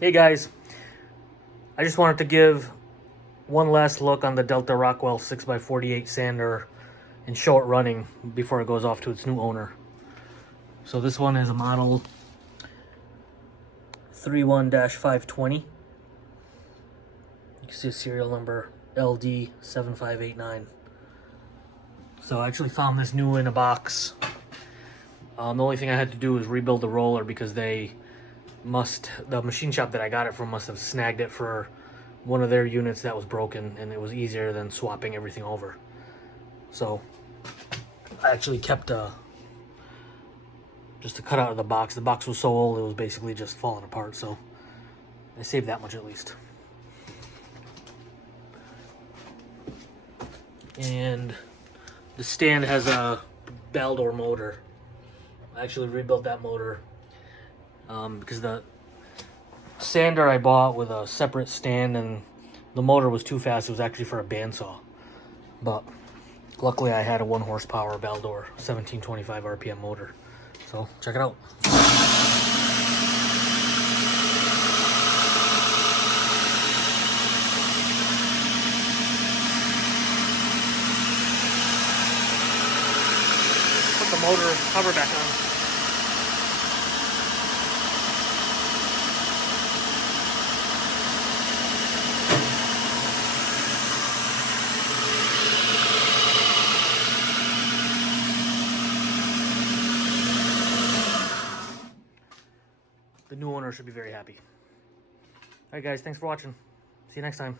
Hey guys, I just wanted to give one last look on the Delta Rockwell 6x48 sander and show it running before it goes off to its new owner. So this one is a model 31-520. You can see a serial number LD7589. So I actually found this new in a box. The only thing I had to do is rebuild the roller because the machine shop that I got it from must have snagged it for one of their units that was broken, and it was easier than swapping everything over. So I actually kept just a cutout of the box. The box was so old it was basically just falling apart, so I saved that much at least. And the stand has a Baldor motor. I actually rebuilt that motor because the sander I bought with a separate stand and the motor was too fast. It was actually for a bandsaw, but luckily I had a 1 horsepower Baldor 1725 RPM motor. So check it out. Put the motor cover back on. The new owner should be very happy. Alright guys, thanks for watching. See you next time.